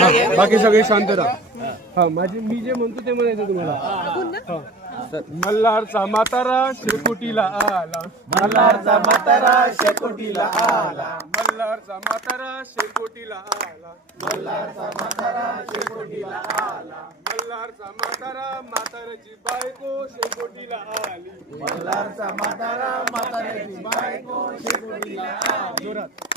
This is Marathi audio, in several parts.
हा, बाकी सगळे शांत राहा. हा माझे मी जे म्हणतो ते म्हणायचं तुम्हाला. हा. मल्हारचा म्हातारा शेकोटीला आला. मल्हारचा म्हातारा शेकोटीला आला. मल्हारचा म्हातारा शेकोटीला आला. मल्हारचा म्हातारा शेकोटीला आला. मल्हारचा म्हातारा म्हाताऱ्याची बायको शेकोटीला आली. मल्हारचा म्हातारा म्हाताऱ्याची बायको शेकोटीला आली.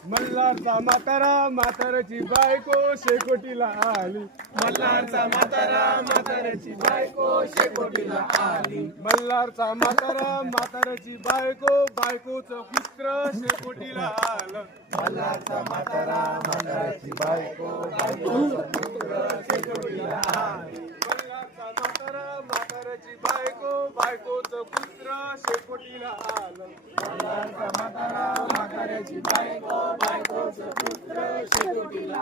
मल्हारचा म्हातारा म्हाताऱ्याची बायको शेकोटीला आली. मल्हारचा म्हातारा म्हाताऱ्याची बायको शेकोटीला आली. मल्हारचा म्हातारा म्हाताऱ्याची बायको बायकोचं पुत्र शेकोटीला आलं. मल्हारचा म्हातारा म्हाताऱ्याची बायको बायकोचा पुत्र शेकोटीला आली मल्हारचा म्हातारा म्हाताऱ्याची बायको बायकोचं पुत्र शेकोटीला आलं मल्हारचा म्हातारा म्हाताऱ्याची बायको बायकोचा पुत्र शेकोटीला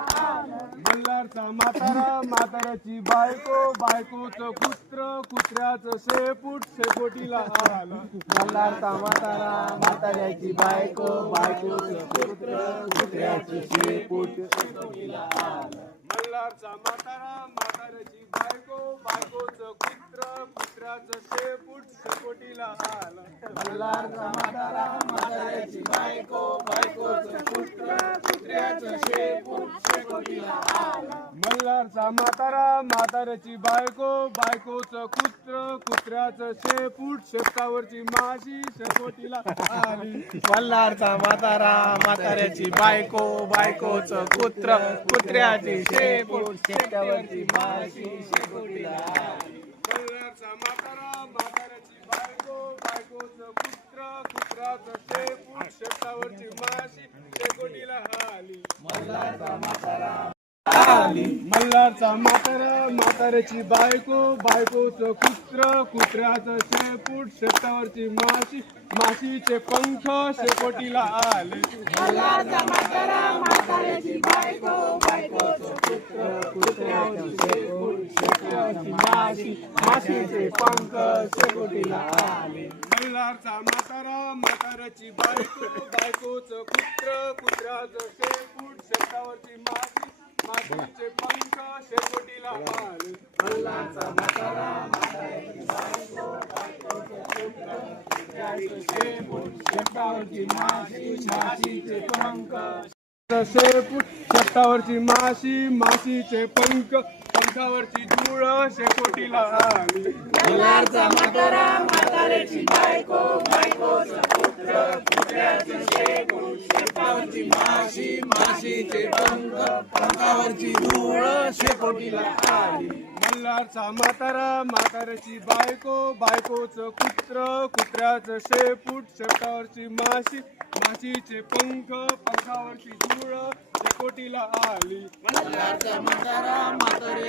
मल्हारचा म्हातारा म्हाताऱ्याची बायको बायकोचं कुत्र्याचं शेपूट शेकोटीला आलं. मल्हारचा म्हातारा म्हाताऱ्याची बायको बायकोचं पुत्र कुत्र्याचे शेपूट शेकोटीला आलं. मल्हारचा म्हातारा म्हाताऱ्याची बायको बायकोचं कुत्र कुत्र्याचं शेपूट शेकोटीला आलं मल्हारचा म्हातारा बायको बायकोचं पुत्र कुत्र्याचं शेपूट शेकोटीला आलं मल्हारचा म्हातारा म्हाताऱ्याची बायको बायकोचं कुत्र कुत्र्याचं शेपूट शेपटावरची माशी शेकोटीला आली मल्हारचा म्हातारा म्हाताऱ्याची बायको बायकोचं कुत्र कुत्र्याची शेपूट शेट्यावरची माशी शेकोटीला? म्हातारा म्हाताऱ्याची बायको बायकोचं कुत्र कुत्र्याचं शेपूट शेपटावरची माशी शेकोटीला आली मल्हारचा म्हातारा. मल्हारचा म्हातारा म्हाताऱ्याची बायको बायकोचं कुत्र कुत्र्याचं शेपूट शेपटावरची माशी माशीचे पंख शेकोटीला आले मल्हारचा म्हातारा म्हाताऱ्याची बायको बायकोचं पुत्र कुत्र्याची शेपूट शेट्यावरची माशी माशीचे पंख शेकोटीला. आले मल्हारचा म्हातारा म्हाताऱ्याची बायको बायकोच कुत्र कुत्र्याचं शेपूट शेतावरची माशी माशीचे पंख शेकोटीला आले मल्हारचा म्हातारा म्हाताऱ्याची बायको बायकोचं पुत्र शेपूट शेतावरची माशी माशीचे पंख शेपूट शेतावरची माशी माशीचे पंख पंखावरची धूळ शेकोटीला आली मल्हारचा म्हातारा म्हाताऱ्याची बायको बायकोचं पुत्र कुत्र्याचं शेपूट शेतावरची माशी माशीचे पंख पंखावरची धूळ शेकोटीला आली. मल्हारचा म्हातारा म्हाताऱ्याची बायको बायकोचं कुत्र कुत्र्याचं शेपूट शेपटावरची माशी माशीचे पंख पंखावरची धूळ शेकोटीला आली. मल्हारचा म्हातारा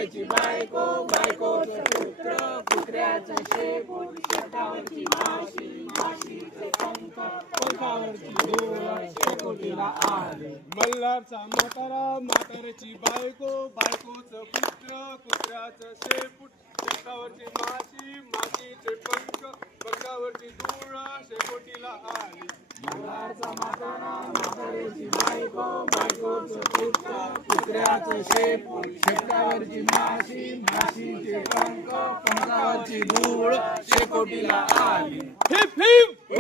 त्याची बायको बायकोचं पुत्र कुत्र्याचं शेपूट शेतावरची माशी माशीचे पंख. पंखावरची धूळ शेकोटीला आले मल्हारचा म्हातारा म्हाताऱ्याची बायको बायकोचं पुत्र कुत्र्याचं शेपूट शेतावरची माशी माशीचे पंख. पंखावरची धूळ शेकोटीला आली मल्हारचा म्हातारा माशी माशीचे पंख पंखावरची धूळ शेकोटीला आली हिप हिप